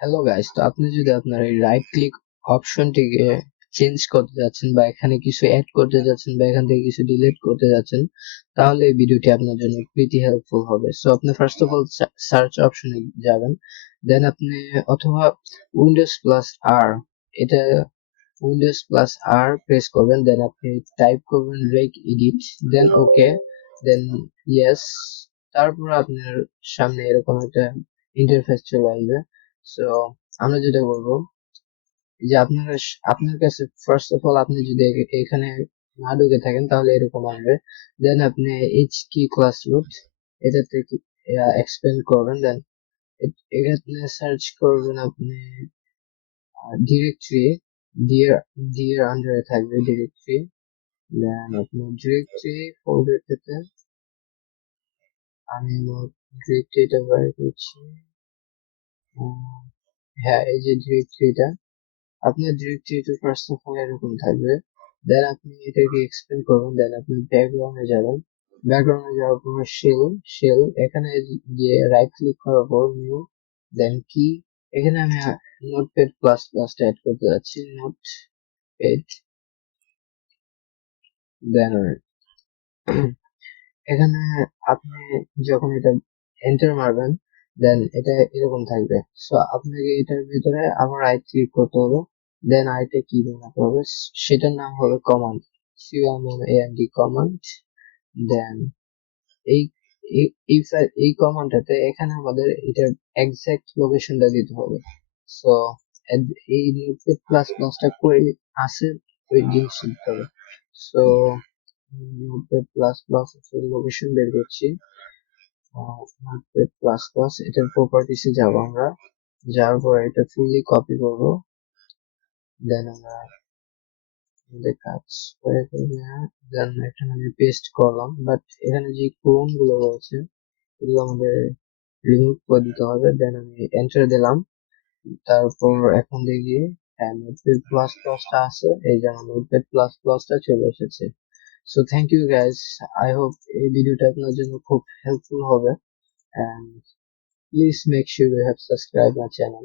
Hello guys, তো আপনি যদি আপনার এই রাইট ক্লিক অপশনটিকে চেঞ্জ করতে যাচ্ছেন বা এখানে কিছু অ্যাড করতে যাচ্ছেন বা এখান থেকে কিছু ডিলিট করতে যাচ্ছেন, তাহলে এই ভিডিওটি আপনার জন্য pretty হেল্পফুল হবে। সো আপনি ফার্স্ট অফ অল সার্চ অপশনে যাবেন, দেন আপনি অথবা উইন্ডোজ প্লাস আর, এটা উইন্ডোজ প্লাস আর প্রেস করবেন, দেন আপনি টাইপ করবেন Regedit, দেন ওকে, দেন ইয়েস। তারপর আপনার সামনে এরকম একটা ইন্টারফেস চলে আসবে। সো আমরা যেটা করবো যে আপনার কাছে ফার্স্ট অফ অল আপনি যদি এখানে না ঢুকে থাকেন তাহলে এরকম আসবে। দেন আপনি Hkey ক্লাস রুট এটাতে এক্সপ্যান্ড করবেন, দেন এখানে সার্চ করবেন আপনি ডিরেক্টরি, ডির আন্ডারে থাকবে ডিরেক্টরি, দেন আপনার ডিরেক্টরি ফোল্ডারটাতে আমি আমার ডিরেক্টরিটা বের করছি। হ্যাঁ, এই যে ডিরেক্টরিটা, আপনার ডিরেক্টরিটা ফার্স্ট অফ অল এরকম থাকবে। দেন আপনি এটাকে এক্সপ্যান্ড করবেন, দেন আপনি ব্যাকগ্রাউন্ডে যাবেন। ব্যাকগ্রাউন্ডে যাওয়ার পর শেল এখানে গিয়ে রাইট ক্লিক করার পর নিউ, দেন কি, এখানে আমি নোটপ্যাড প্লাস প্লাসটা অ্যাড করতে যাচ্ছি, নোটপ্যাড। দেন এখানে আপনি যখন এটা এন্টার মারবেন, দেন এটা এরকম থাকবে। সো আপনাকে এটার ভিতরে আবার রাইট ক্লিক করতে হবে, দেন আরেকটা কি বানাতে হবে, সেটার নাম হবে কমান্ড, CMAND কমান্ড। দেন এই এই কমান্ডটাতে এখানে আমাদের এটার এক্সাক্ট লোকেশনটা দিতে হবে। সো এই নোটপ্যাড প্লাস প্লাসটা কই আছে ওই জিনিস দিতে হবে। So notepad plus plus location বের করছি, নোটপ্যাড প্লাস প্লাস এটার প্রপার্টিসে যাব আমরা, যাওয়ার পর এটা ফুললি কপি করব, দেন আমরা আমাদের কাজ হয়ে গেলে দেন এখানে আমি পেস্ট করলাম, বাট এখানে যে ক্লোন গুলো রয়েছে এগুলো আমাদের রিমুভ করে দিতে হবে। দেন আমি এন্টার দিলাম, তারপর এখন দেখি হ্যাঁ নোটপ্যাড প্লাস প্লাসটা আছে, এই যে আমার নোটপ্যাড প্লাস প্লাসটা চলে এসেছে। So thank you guys, I hope এই ভিডিওটা আপনার জন্য খুব হেল্পফুল হবে, and please make sure you have subscribed my channel.